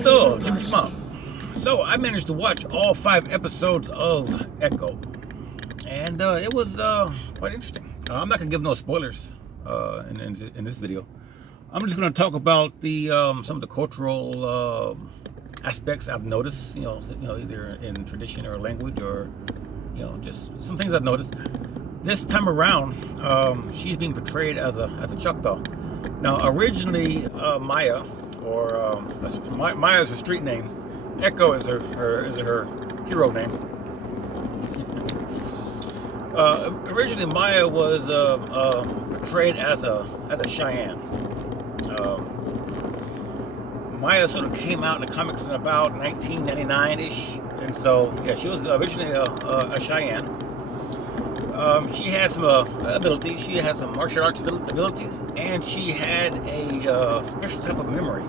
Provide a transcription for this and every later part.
Hola, Jim Chima. So I managed to watch all 5 episodes of Echo, and it was quite interesting. I'm not gonna give no spoilers in this video. I'm just gonna talk about the some of the cultural aspects I've noticed. You know, either in tradition or language, or just some things I've noticed. This time around, she's being portrayed as a Choctaw. Now, originally, Maya, or Maya is her street name. Echo is her hero name. Originally, Maya was portrayed as a Cheyenne. Maya sort of came out in the comics in about 1999-ish, and so yeah, she was originally a Cheyenne. She had some abilities. She had some martial arts abilities, and she had a special type of memory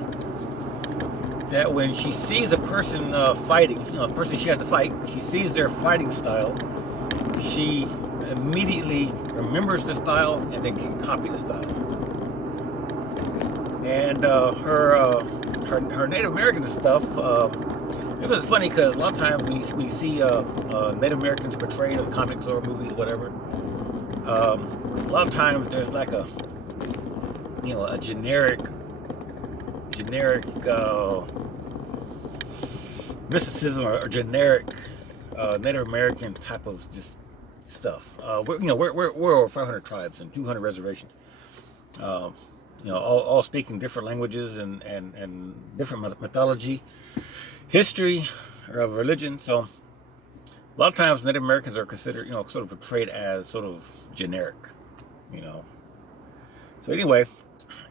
that when she sees a person fighting, the person she has to fight, she sees their fighting style, she immediately remembers the style and then can copy the style. And her Native American stuff, it was funny because a lot of times we see Native Americans portrayed in comics or movies, whatever. A lot of times there's like a generic mysticism or generic Native American type of just stuff. We're over 500 tribes and 200 reservations. All speaking different languages and different mythology, history of religion. So a lot of times Native Americans are considered, sort of portrayed as sort of generic, So anyway,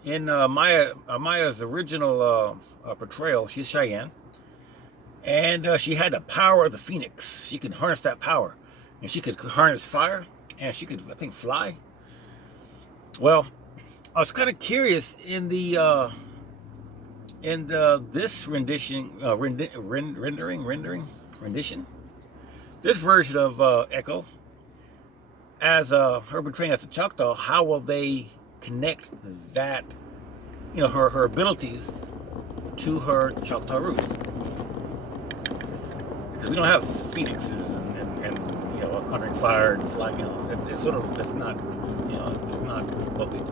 in Maya's original portrayal, she's Cheyenne, and she had the power of the phoenix. She could harness that power, and she could harness fire, and she could, I think, fly. Well, I was kind of curious in this rendition, this version of Echo, as her portraying as a Choctaw. How will they connect that, her abilities to her Choctaw roots? Because we don't have phoenixes and conjuring fire and flying. It's not what we do.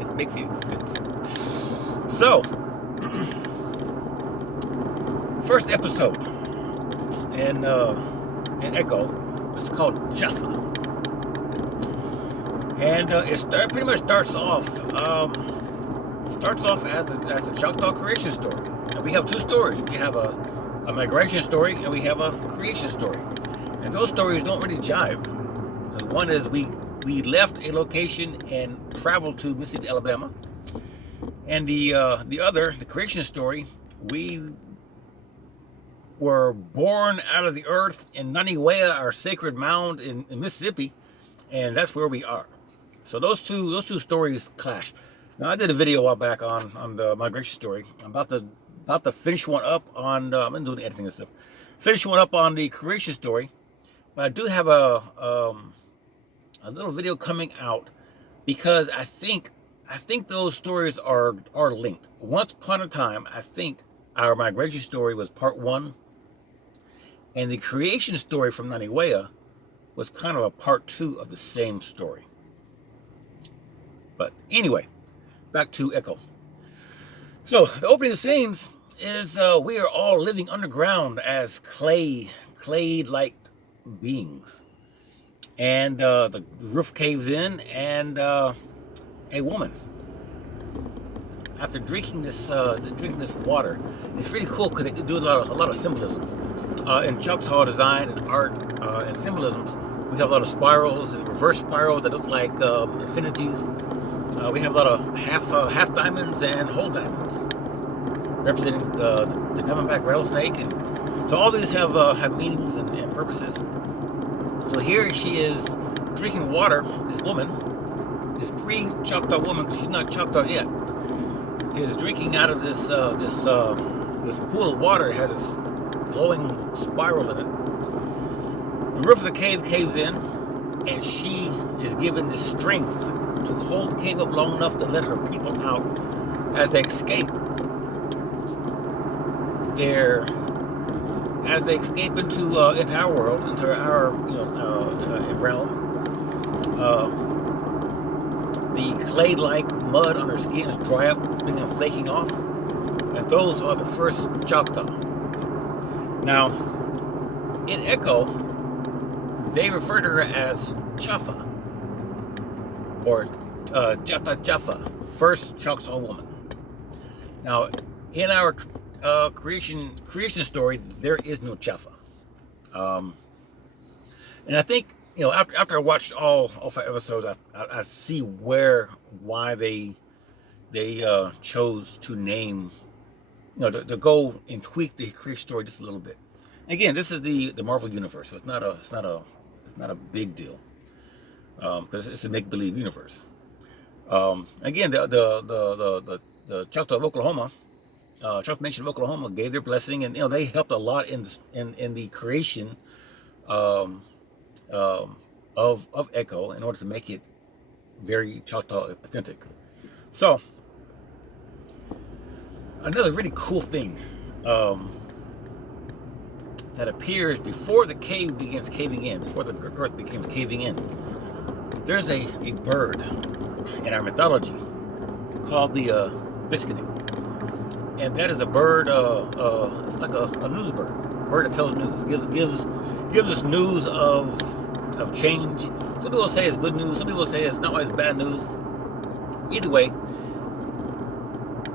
It makes any sense. So, first episode in Echo was called Jaffa, and it pretty much starts off as the Choctaw creation story. And we have 2 stories. We have a migration story and we have a creation story, and those stories don't really jive. Because one is we left a location and traveled to Mississippi, Alabama. And the other, the creation story, we were born out of the earth in Naniwea, our sacred mound in Mississippi, and that's where we are. So those two stories clash. Now, I did a video a while back on the migration story. I'm about to finish one up on I'm doing the editing and stuff. Finish one up on the creation story, but I do have a little video coming out because I think those stories are linked. Once upon a time, I think our migration story was part 1, and the creation story from Naniwea was kind of a part 2 of the same story. But anyway, back to Echo. So the opening scenes is we are all living underground as clay-like beings. And the roof caves in, and a woman, after drinking this water, it's really cool because they do a lot of symbolism in Choctaw design and art and symbolisms. We have a lot of spirals and reverse spirals that look like infinities. We have a lot of half diamonds and whole diamonds, representing the diamondback rattlesnake and So all these have meanings and purposes. So here she is drinking water. This woman, this pre-Choctaw woman, because she's not Choctaw yet, is drinking out of this pool of water. It has this glowing spiral in it. The roof of the cave caves in, and she is given the strength to hold the cave up long enough to let her people out as they escape. As they escape into our world, into our realm. The clay-like mud on their skins dry up, begin flaking off, and those are the first Choctaw. Now, in Echo, they refer to her as Chafa, or Chafa, first Choctaw woman. Now, in our creation story, there is no Chafa, and I think after I watched all 5 episodes, I see why they chose to name, to go and tweak the creation story just a little bit. Again, this is the Marvel universe, so it's not a big deal, because it's a make-believe universe. Again, the Choctaw of Oklahoma, Choctaw Nation of Oklahoma gave their blessing, and they helped a lot in the creation of Echo in order to make it very Choctaw authentic. So another really cool thing that appears before the cave begins caving in, before the earth becomes caving in, there's a bird in our mythology called the Biskinik. And that is a bird, it's like a news bird. A bird that tells news, gives us news of change. Some people say it's good news, some people say it's not always bad news. Either way,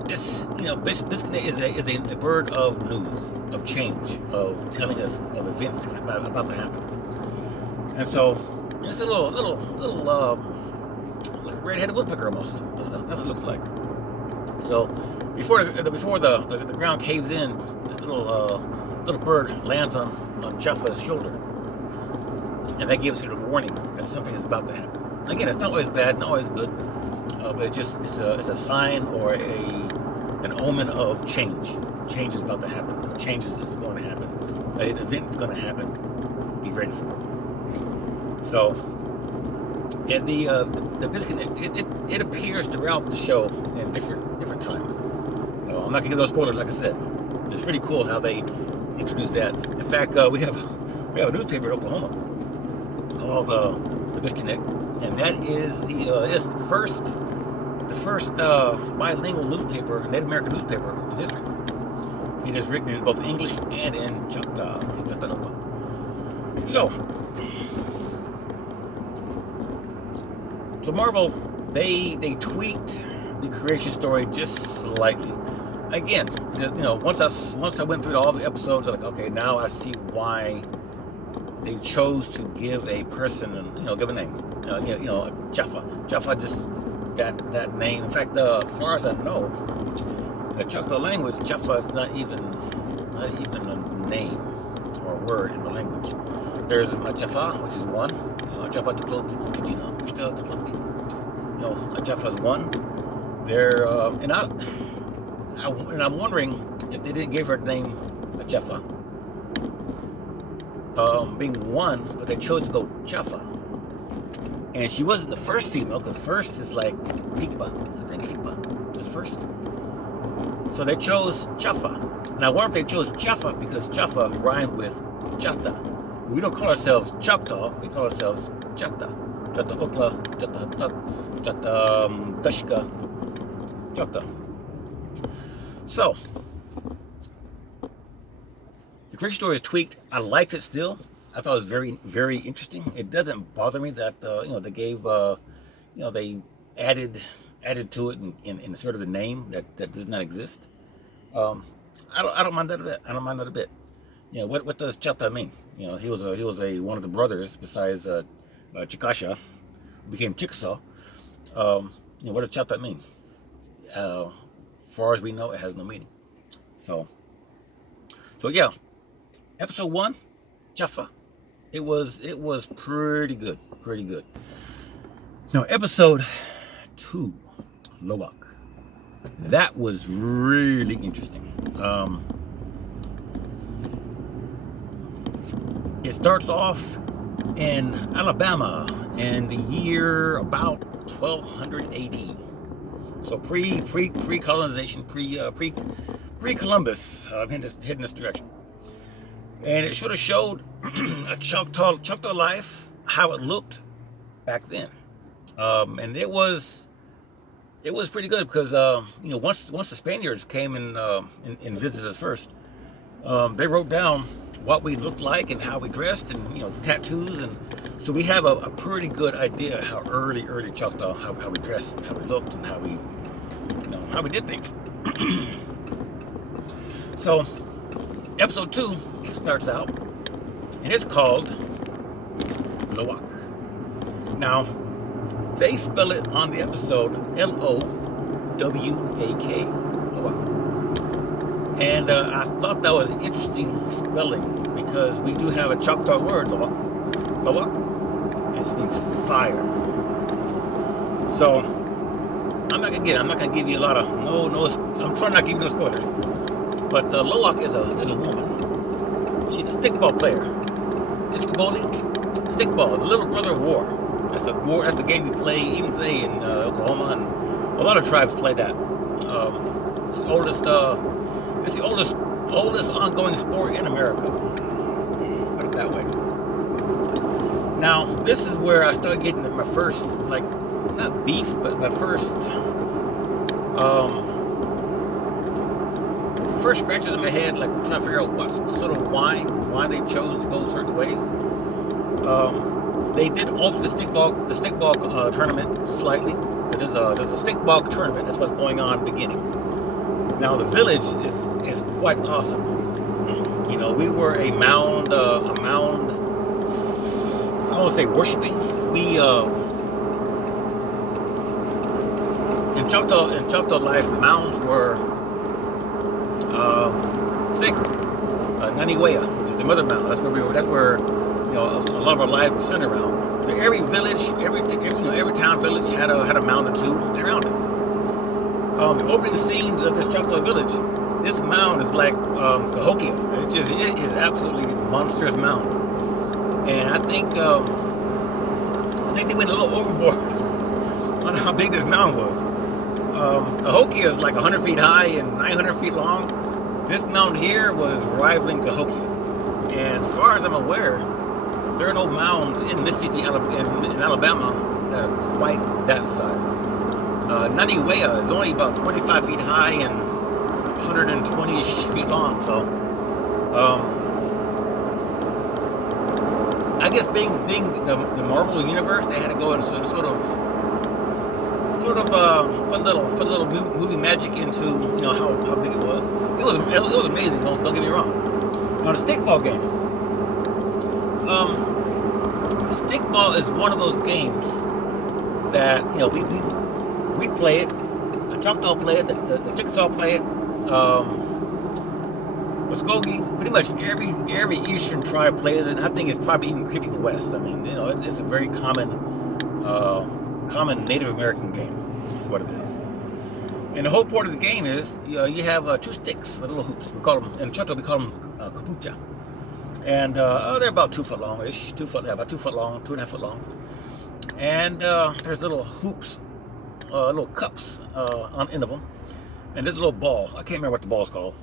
it's, Biskinik is a bird of news, of change, of telling us of events about to happen. And so it's a little like a red-headed woodpecker almost. That's what it looks like. So before the ground caves in, this little bird lands on Jaffa's shoulder, and that gives her a warning that something is about to happen. Again, it's not always bad, not always good, but it's a sign or an omen of change. Change is about to happen. Change is going to happen. An event is going to happen. Be ready for it. So, and the Biskinik, it appears throughout the show in different times. So I'm not gonna give those spoilers. Like I said, it's pretty cool how they introduce that. In fact, we have a newspaper in Oklahoma called the Biskinik, and that is the first bilingual newspaper, Native American newspaper in history. It is written in both English and in Choctaw. So Marvel, they tweaked the creation story just slightly. Again, once I went through all the episodes, I'm like, okay, now I see why they chose to give a person, give a name. Jaffa, just that name. In fact, as far as I know, in the Choctaw language, Jaffa is not even a name or a word in the language. There's a Jaffa, which is one. Jaffa a Jaffa is one. There, and I'm wondering if they didn't give her the name Jaffa, being one, but they chose to go Jaffa. And she wasn't the first female, because first is like Tikba. I think Tikba was first. So they chose Jaffa. And I wonder if they chose Jaffa because Jaffa rhymed with Chata. We don't call ourselves Choctaw, we call ourselves Chata. Chata Okla, Chata Dashka, Choctaw. So, the creation story is tweaked. I liked it still. I thought it was very, very interesting. It doesn't bother me that they gave they added to it in sort of the name that does not exist. I don't mind that a bit. I don't mind that a bit. What does Choctaw mean? He was one of the brothers besides Chickasaw, who became Chickasaw. What does Choctaw mean? Far as we know, it has no meaning. So yeah. Episode 1, Jaffa. It was pretty good, pretty good. Now episode 2, Loak. That was really interesting. It starts off in Alabama in the year about 1200 AD. So pre-colonization, pre-Columbus, heading this direction. And it should have showed a Choctaw life, how it looked back then. And it was pretty good because you know, once the Spaniards came and visited us first, they wrote down what we looked like and how we dressed, and you know, the tattoos, and so we have a pretty good idea how early Choctaw, how we dressed, how we looked, and how we, you know, how we did things. So episode 2 starts out, and it's called Loak. Now they spell it on the episode L-O-W-A-K, Loak. And I thought that was interesting spelling because we do have a Choctaw word, Loak, and it means fire. So I'm not gonna give you a lot of I'm trying not to give you no spoilers. But Loak is a woman. She's a stickball player. It's Kaboli, stickball, the little brother of war. That's the game we play even today in Oklahoma, and a lot of tribes play that. It's the oldest ongoing sport in America. Put it that way. Now, this is where I started getting my first, like, not beef, but my first scratches in my head, like trying to figure out what sort of why they chose to go certain ways. They did alter the stickball tournament slightly. There's a stickball tournament. That's what's going on beginning. Now the village is quite awesome. You know, we were a mound. I don't want to say worshiping. We in Choctaw life, mounds were sacred. Naniwea is the mother mound. That's where we were. That's where, you know, a lot of our life was centered around. So every village, every town village had a mound or two around it. The opening scenes of this Choctaw village, this mound is like Cahokia. It is absolutely monstrous mound. And I think they went a little overboard on how big this mound was. Cahokia is like 100 feet high and 900 feet long. This mound here was rivaling Cahokia. And as far as I'm aware, there are no mounds in Mississippi, in Alabama, that are quite that size. Naniwea is only about 25 feet high and 120-ish feet long. So, I guess being the Marvel universe, they had to go and sort of put a little movie magic into, you know, how big it was. It was amazing. Don't get me wrong. Now the stickball game. Stickball is one of those games that, you know, we play it. The Choctaw play it. The Chickasaw play it. Muskogee, pretty much every Eastern tribe plays it. And I think it's probably even creeping west. I mean, you know, it's a very common Native American game. That's what it is. And the whole point of the game is, you have 2 sticks with little hoops. We call them, in Choctaw, we call them kapucha. And they're about 2 foot long-ish, about 2 foot long, 2.5 foot long. And there's little hoops, little cups on end of them. And there's a little ball. I can't remember what the ball's called.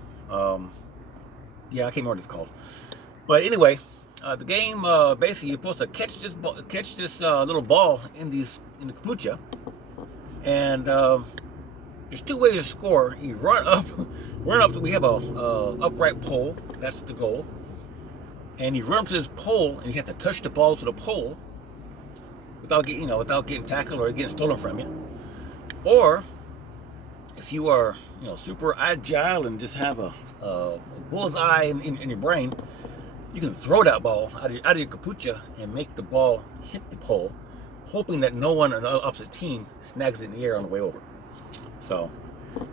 Yeah, I can't remember what it's called. But anyway, the game, basically, you're supposed to catch this little ball in the kapucha. And there's 2 ways to score. You run up. We have a upright pole. That's the goal. And you run up to this pole, and you have to touch the ball to the pole without getting tackled or getting stolen from you. Or if you are, you know, super agile and just have a bullseye in your brain, you can throw that ball out of your kapucha and make the ball hit the pole, hoping that no one on the opposite team snags it in the air on the way over. So,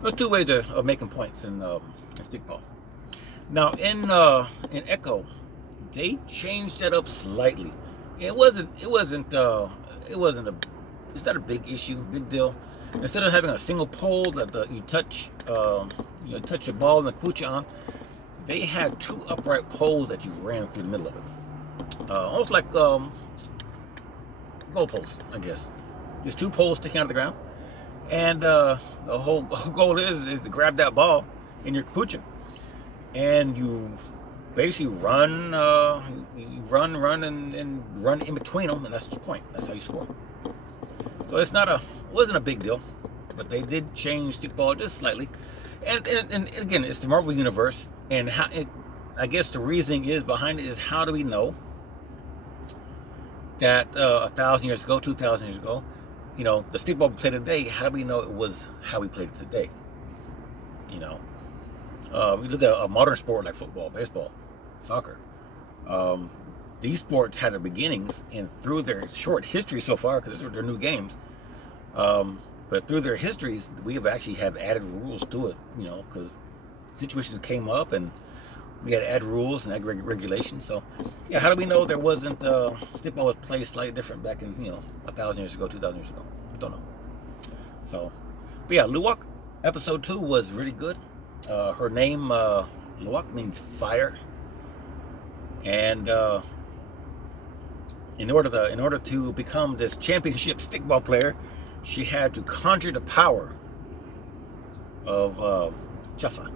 those 2 ways of making points in stickball. Now in Echo, they changed that up slightly. It's not a big issue, big deal. Instead of having a single pole that you touch your ball and the kucha on, they had two upright poles that you ran through the middle of it. Almost like goalposts, I guess. Just two poles sticking out of the ground. And the whole goal is to grab that ball in your capucha. And you basically run, run in between them, and that's the point. That's how you score. So it wasn't a big deal, but they did change stickball just slightly. And again, it's the Marvel Universe, and I guess the reasoning behind it is, how do we know that 1,000 years ago, 2,000 years ago, the stickball we play today, how do we know it was how we played it today? We look at a modern sport like football, baseball, soccer. These sports had their beginnings, and through their short history so far, because they're new games, but through their histories, we have actually added rules to it, because situations came up and we had to add rules and add regulations. So, yeah, how do we know there wasn't, stickball was played slightly different back in, 1,000 years ago, 2,000 years ago? Don't know. So, but yeah, Luwak, episode 2 was really good. Her name, Luwak, means fire. And in order to become this championship stickball player, she had to conjure the power of Choctaw.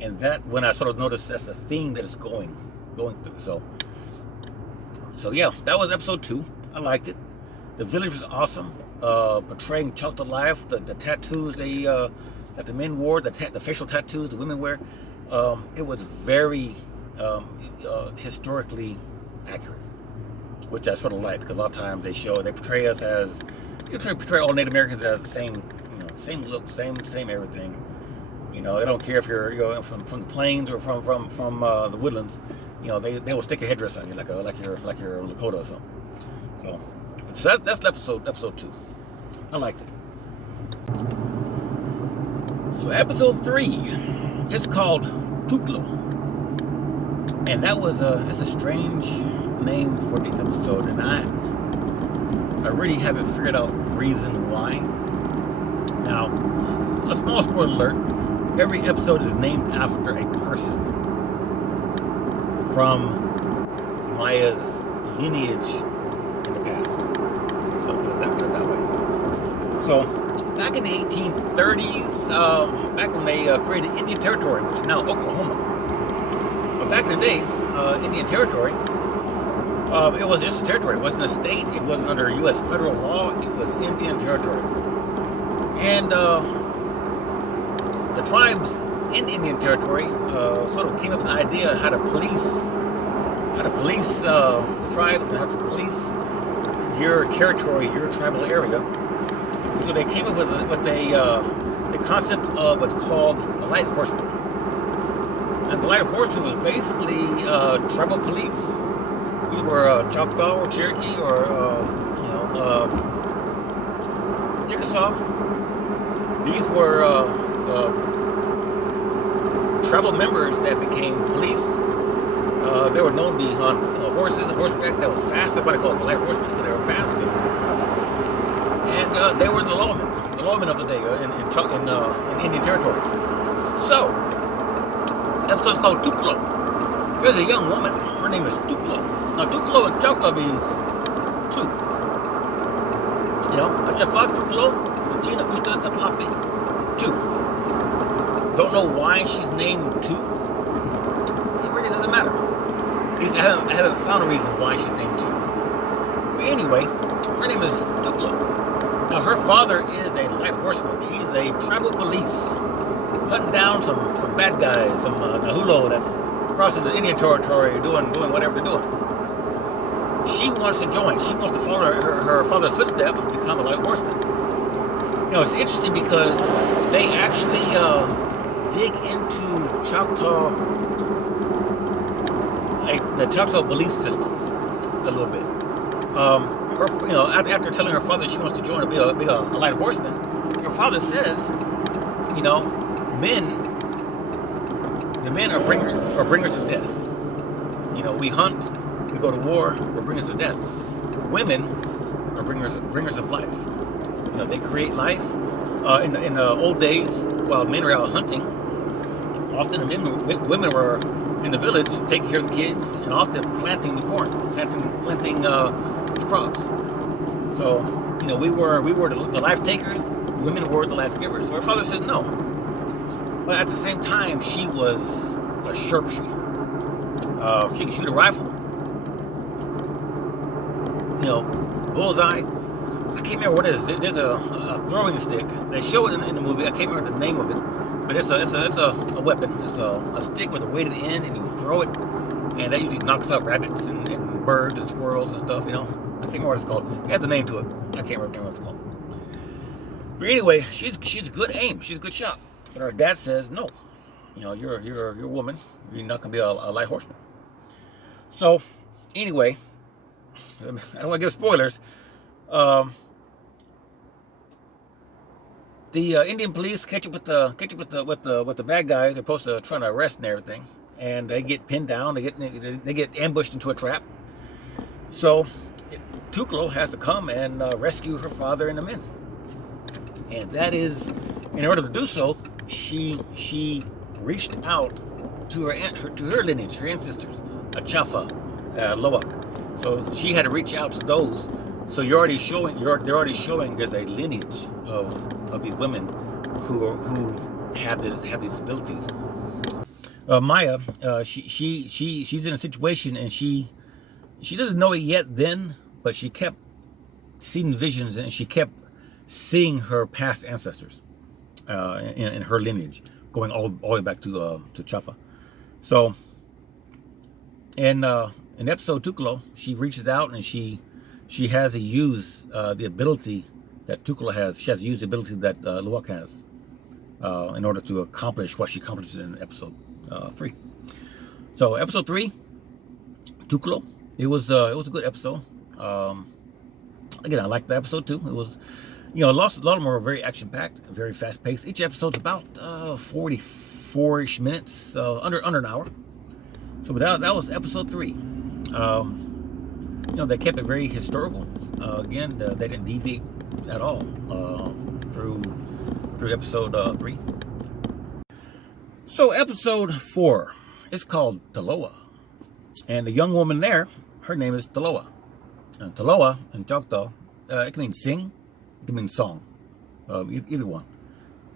And that, when I sort of noticed, that's the theme that it's going through. So yeah, that was episode 2. I liked it. The village was awesome, portraying Choctaw life, the tattoos that the men wore, the facial tattoos the women wear. It was very historically accurate, which I sort of like, because a lot of times they portray us as, portray all Native Americans as the same, same look, same everything. They don't care if you're from the plains or from the woodlands. They will stick a headdress on you like you're Lakota or something. So that's episode 2. I liked it. So episode 3 is called Tuklo, and that was it's a strange name for the episode, and I really haven't figured out reason why. Now, a small spoiler alert. Every episode is named after a person from Maya's lineage in the past. So put it that way. So back in the 1830s, back when they created Indian Territory, which is now Oklahoma. But back in the day, Indian Territory, it was just a territory. It wasn't a state. It wasn't under U.S. federal law. It was Indian Territory. And the tribes in Indian Territory sort of came up with an idea how to police the tribe, and how to police your territory, your tribal area. So they came up with the concept of what's called the Light Horseman. And the Light Horseman was basically tribal police. These were Choctaw or Cherokee or Chickasaw. These were tribal members that became police. They were known to be on horses, horseback that was fast. That's why they call it the Light Horsemen, because they were fast. And they were the lawmen of the day in Indian Territory. So, the episode's called Tuklo. There's a young woman. Her name is Tuklo. Now, Tuklo in Choctaw means two. Achafak Tuklo, Uchina Usta Tatlapi, two. Don't know why she's named 2. It really doesn't matter. At least I haven't found a reason why she's named 2. But anyway, her name is Tuklo. Now her father is a light horseman. He's a tribal police, hunting down some bad guys, some Nahulo that's crossing the Indian Territory, doing whatever they're doing. She wants to join. She wants to follow her father's footsteps, become a light horseman. It's interesting because they actually dig into Choctaw, the Choctaw belief system a little bit. After telling her father she wants to join and be a light horseman, her father says, the the men are bringers of death. You know, we hunt, we go to war, we're bringers of death. Women are bringers of life. You know, they create life. In the old days, while men were out hunting, often the women were in the village taking care of the kids and often planting the corn, planting the crops. So, you know, we were the life takers. Women were the life givers. So her father said no. But at the same time, she was a sharpshooter. She could shoot a rifle. You know, bullseye. I can't remember what it is. There's a throwing stick. They show it in the movie. I can't remember the name of it. But it's a weapon. It's a stick with a weighted end, and you throw it, and that usually knocks out rabbits and birds and squirrels and stuff. You know, I can't remember what it's called. It has a name to it. I can't remember what it's called. But anyway, she's a good aim. She's a good shot. But her dad says no. You know, you're a woman. You're not gonna be a light horseman. So anyway, I don't want to give spoilers. The Indian police catch up with the bad guys. They're supposed to try to arrest and everything, and they get pinned down. They get ambushed into a trap. So Tuklo has to come and rescue her father and the men. And that is, in order to do so, she reached out to her lineage, her ancestors, Choctaw, Loak. So she had to reach out to those. So they're already showing there's a lineage of these women who have these abilities. Maya, she's in a situation, and she doesn't know it yet then, but she kept seeing visions, and she kept seeing her past ancestors in her lineage, going all the way back to Choctaw. So in episode Tuklo, she reaches out, and she has to use the ability that Tuklo has. She has to use the ability that Luwak has in order to accomplish what she accomplishes in episode 3. So episode 3, Tuklo, it was a good episode. Again, I liked the episode too. It was, you know, a lot of them were very action-packed, very fast-paced. Each episode's about 44-ish minutes, under an hour. So, but that was episode 3. You know, they kept it very historical. Again, they didn't deviate at all through episode 3. So episode 4 is called Taloa, and the young woman there, her name is Taloa. And Taloa in Choctaw, it can mean sing, it can mean song, either one.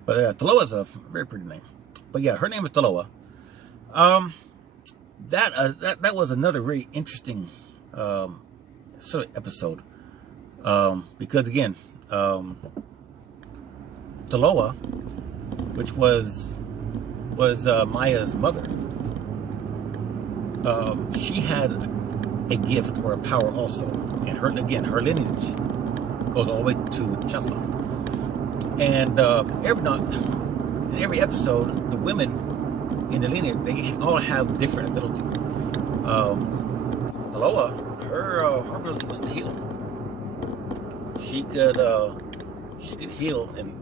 But Taloa is a very pretty name. But yeah, her name is Taloa. That was another very interesting sort of episode, because again, Taloa, which was Maya's mother, she had a gift or a power also, and her lineage goes all the way to Choctaw. And in every episode, the women in the lineage, they all have different abilities. Taloa, her ability was to heal. She could heal and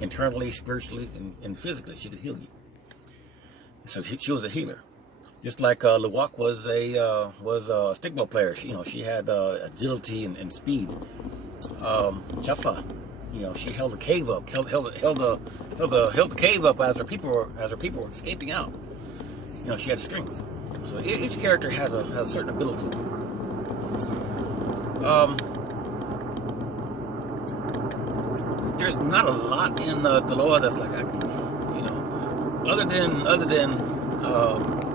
internally, spiritually, and physically. She could heal you. So she was a healer. Just like Luwak was a stickball player. She had agility and speed. Choctaw, she held the cave up, held the cave up as her people were escaping out. She had strength. So each character has a certain ability. There's not a lot in Taloa that's like I can, other than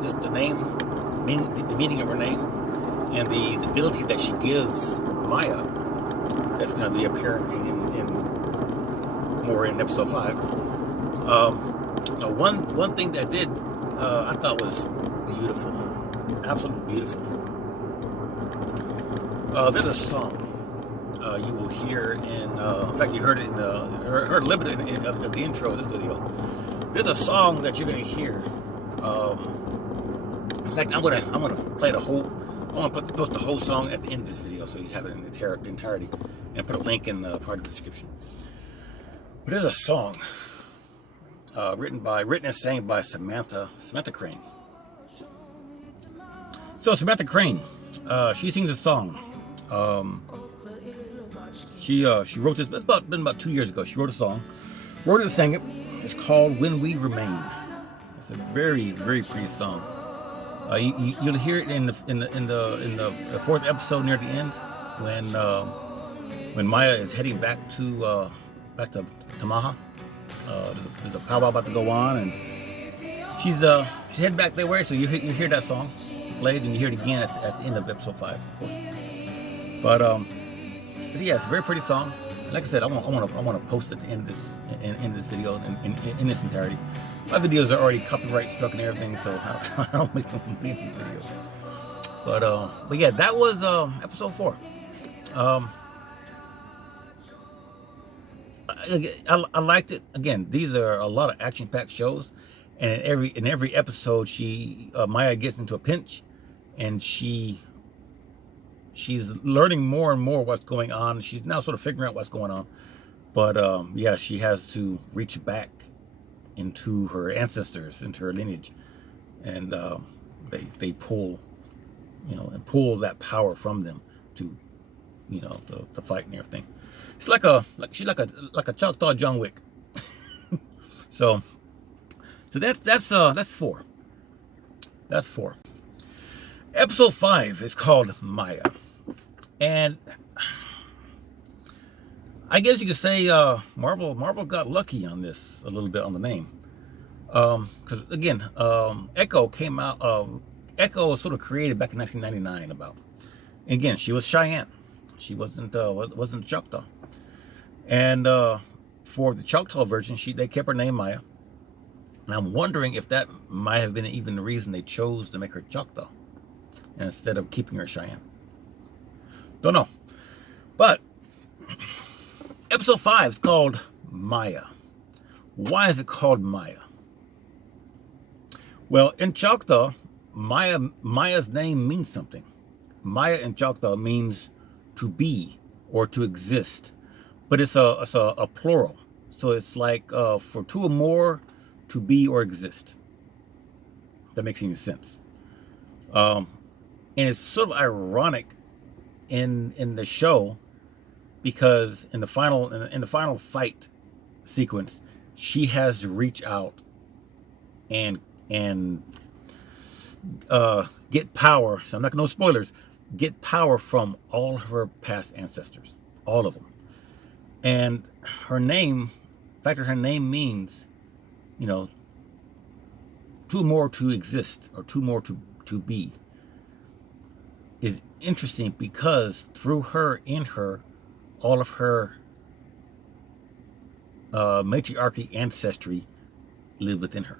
just the name, the meaning of her name, and the ability that she gives Maya. That's going to be apparent more in episode 5. One thing that I thought was beautiful, absolutely beautiful. There's a song you will hear in fact, you heard it heard a little bit of the intro of this video. There's a song that you're going to hear. In fact, I'm gonna play the whole. I want to post the whole song at the end of this video, so you have it in the entirety, and put a link in part of the description. But there's a song written and sang by Samantha Crane. So Samantha Crane, she sings a song. She wrote this. It's been about 2 years ago. She wrote a song, wrote it and sang it. It's called "When We Remain." It's a very pretty song. You'll hear it in the fourth episode near the end when Maya is heading back to Tamaha. There's a powwow about to go on, and she's heading back that way. So you hear that song played, and you hear it again at the end of episode 5, of course. But so yeah, it's a very pretty song. Like I said, I want to post it at the end of this video in its entirety. My videos are already copyright struck and everything, so I don't make these videos. But yeah, that was episode 4. I liked it. Again, these are a lot of action-packed shows, and in every episode, Maya gets into a pinch, and she's learning more and more what's going on. She's now sort of figuring out what's going on, but yeah, she has to reach back into her ancestors, into her lineage, and they pull, and pull that power from them to, the fight and everything. It's she's like a Choctaw John Wick. so that's 4. That's 4. Episode 5 is called Maya, and I guess you could say Marvel got lucky on this a little bit on the name, because again, Echo came out. Echo was sort of created back in 1999. About, again, she was Cheyenne. She wasn't Choctaw, and for the Choctaw version, they kept her name Maya, and I'm wondering if that might have been even the reason they chose to make her Choctaw instead of keeping her Cheyenne. Don't know, but. Episode 5 is called Maya. Why is it called Maya? Well, in Choctaw, Maya's name means something. Maya in Choctaw means to be or to exist, but it's a plural. So it's like for two or more to be or exist. If that makes any sense. And it's sort of ironic in the show, because in the final fight sequence, she has to reach out and get power. So I'm not gonna, no spoilers. Get power from all of her past ancestors, all of them. And her name, the fact that her name means, two more to exist or two more to be, is interesting, because through her, in her, all of her matriarchy ancestry live within her.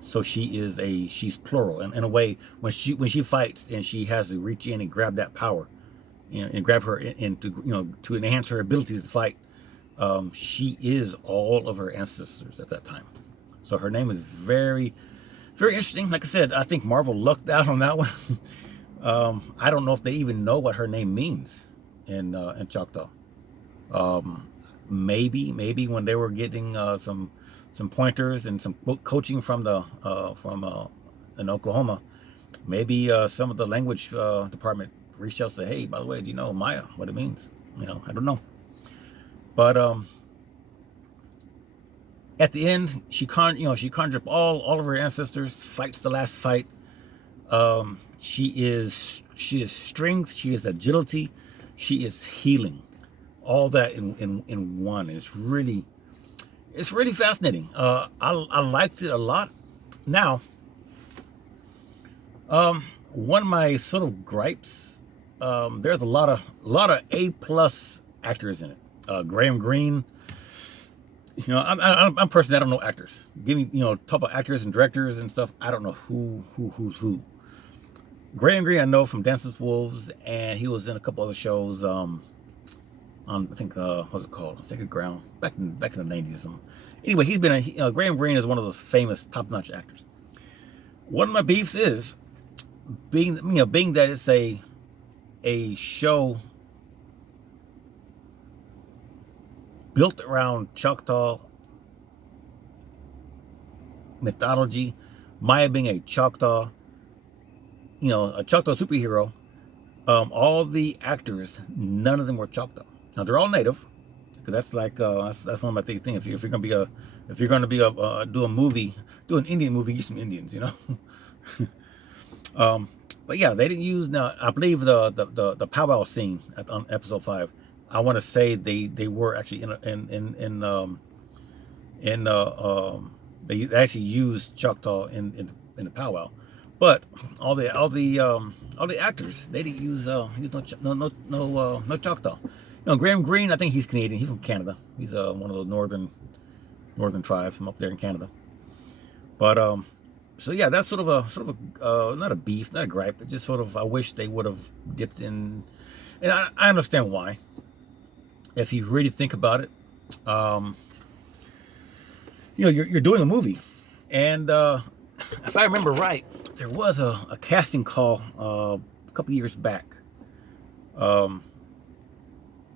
So she's plural, and in a way, when she fights and she has to reach in and grab that power, and grab her and to enhance her abilities to fight, she is all of her ancestors at that time. So her name is very interesting. Like I said, I think Marvel lucked out on that one. I don't know if they even know what her name means in Choctaw. Maybe when they were getting some pointers and some coaching from in Oklahoma, maybe some of the language department reached out and said, "Hey, by the way, do you know Maya, what it means?" I don't know. But at the end, she conjured up all of her ancestors, fights the last fight. She is strength, she is agility, she is healing, all that in one. It's really fascinating. I liked it a lot. Now, one of my sort of gripes, there's a lot of A+ actors in it. Graham Greene. I'm personally, I don't know actors. Give me, talk about actors and directors and stuff. I don't know who's who. Graham Greene, I know from Dance with Wolves, and he was in a couple other shows. On, I think, what's it called? Sacred Ground, back in the 90s or something. Anyway, he's been Graham Greene is one of those famous top-notch actors. One of my beefs is being that it's a show built around Choctaw mythology. Maya being a Choctaw, a Choctaw superhero. All the actors, none of them were Choctaw. Now they're all native, because that's like that's one of my things. If you're gonna be do a movie, do an Indian movie, use some Indians, But yeah, they didn't use. Now I believe the powwow scene on episode 5. I want to say they were actually they actually used Choctaw in the powwow, but all the actors, they didn't use no Choctaw. Graham Greene, I think he's Canadian. He's from Canada. He's one of the northern tribes from up there in Canada. But so yeah, that's sort of a not a beef, not a gripe, but just sort of, I wish they would have dipped in. And I understand why, if you really think about it. You're doing a movie, and if I remember right, there was a casting call a couple years back,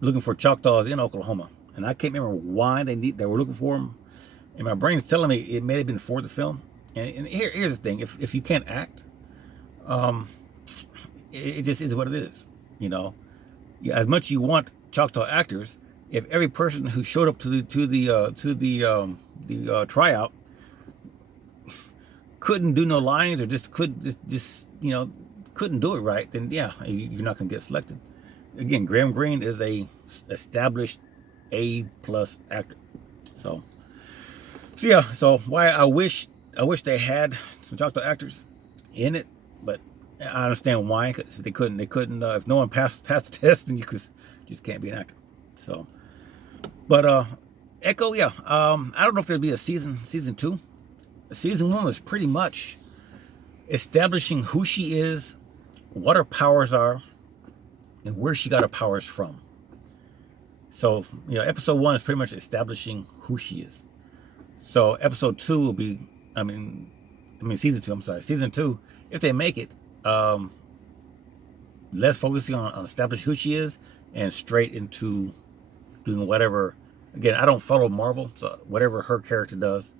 looking for Choctaws in Oklahoma, and I can't remember why they were looking for them. And my brain's telling me it may have been for the film. And here's the thing: if you can't act, it just is what it is. As much you want Choctaw actors, if every person who showed up to the tryout couldn't do no lines, or just couldn't do it right, then yeah, you're not gonna get selected. Again, Graham Greene is a established A+ actor. So yeah, so why I wish they had some Choctaw actors in it, but I understand why, because they couldn't. If no one passed the test, then you just can't be an actor. So, but Echo, yeah. I don't know if there'll be a season 2. Season 1 was pretty much establishing who she is, what her powers are, and where she got her powers from. So, episode 1 is pretty much establishing who she is. So episode 2 will be, season 2, I'm sorry, season 2, if they make it, less focusing on establishing who she is, and straight into doing whatever. Again, I don't follow Marvel, so whatever her character does.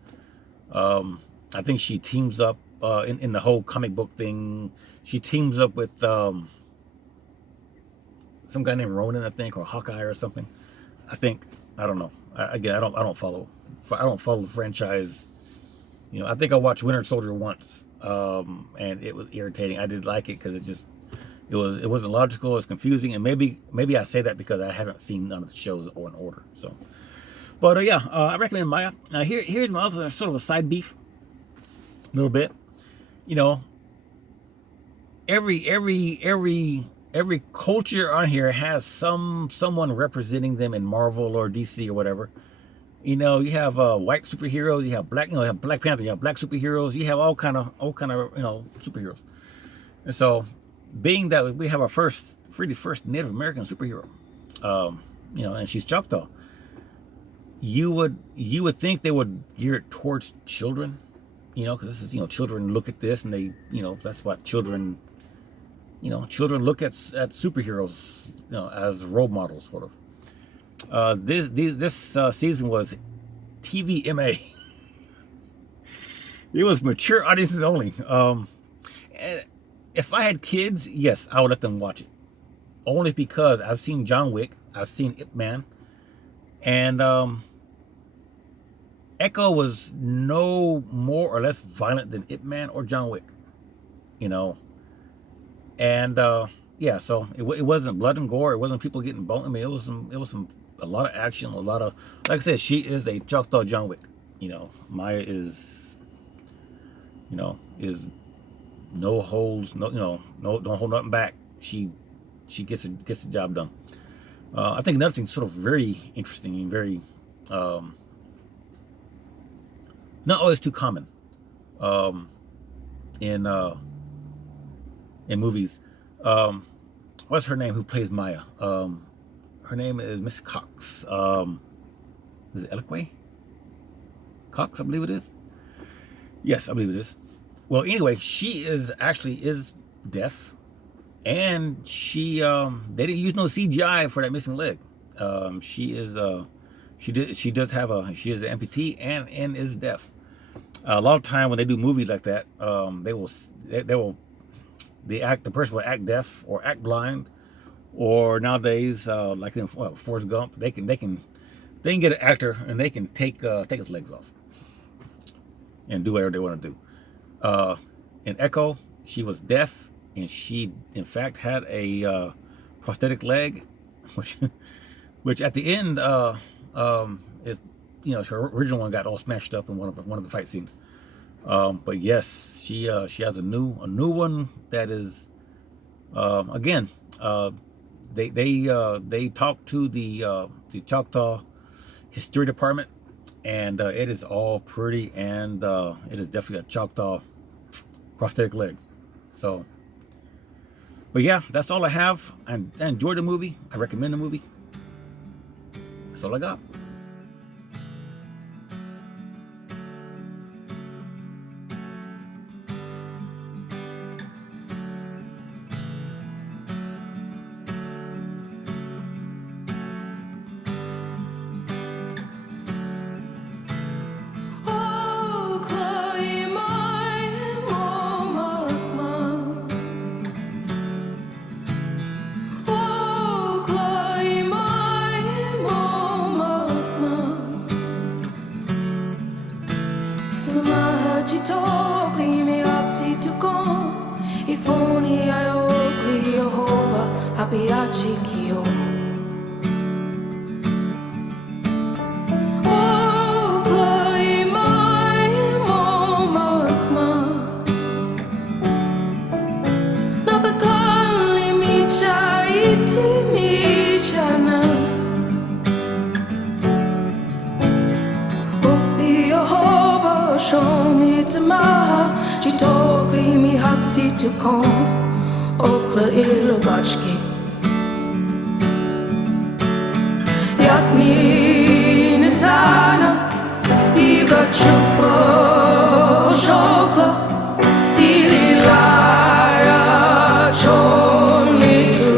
I think she teams up in the whole comic book thing. She teams up with some guy named Ronan, I think, or Hawkeye or something. I don't know. I don't follow the franchise. I think I watched Winter Soldier once, and it was irritating. I did like it because it wasn't logical. It was confusing, and maybe I say that because I haven't seen none of the shows in order. So, but yeah, I recommend Maya. Now here's my other sort of a side beef, a little bit. Every culture on here has someone representing them in Marvel or DC or whatever. You have white superheroes, you have black, you have Black Panther, you have black superheroes, you have all kind of superheroes. And so, being that we have our first Native American superhero, and she's Choctaw, you would think they would gear it towards children, because this is, children look at this and they, that's what children look at superheroes, as role models, sort of. This season was TVMA. It was mature audiences only. If I had kids, yes, I would let them watch it. Only because I've seen John Wick, I've seen Ip Man, and Echo was no more or less violent than Ip Man or John Wick, and yeah, so it wasn't blood and gore. It wasn't people getting boned. It was a lot of action, a lot of, like I said, she is a Choctaw John Wick. Maya is, is no holds, don't hold nothing back. She gets the job done. I think another thing sort of very interesting and very not always too common in movies. What's her name? Who plays Maya? Her name is Miss Cox. Is it Eloquay? Cox, I believe it is. Yes, I believe it is. Well, anyway, she is deaf, and she they didn't use no CGI for that missing leg. She is an amputee and is deaf. A lot of time when they do movies like that, the person will act deaf or act blind, or nowadays, like in Forrest Gump, they can get an actor and they can take his legs off and do whatever they want to do. In Echo, she was deaf, and she in fact had a prosthetic leg, which at the end is, her original one got all smashed up in one of the fight scenes. But yes, she has a new one that is, again, they talked to the Choctaw History Department, and it is all pretty, and it is definitely a Choctaw prosthetic leg. So, but yeah, that's all I have. I enjoyed the movie. I recommend the movie. That's all I got. Show me to my Chitokli mi hatsi to kon Okla ilobachki Yakni netana Iba chufo shokla Ililaya chonitu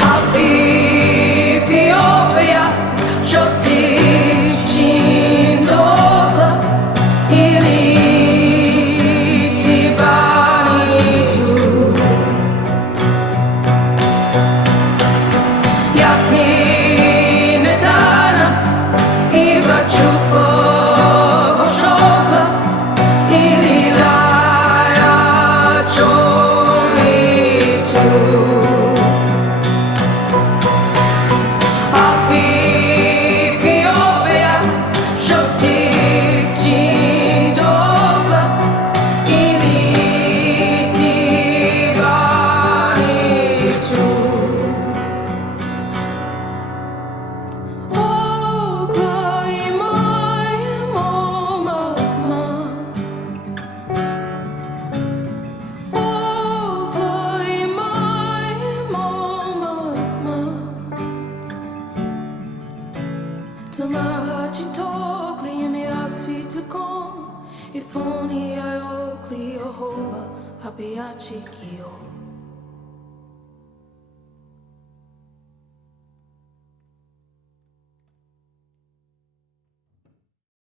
Happy Ethiopia Shoti Chindogla Iliti Banitu Yakni Netana Iba Chufo Shogla Ililaya Cholitu If only I owe Cleo Happy Achikio.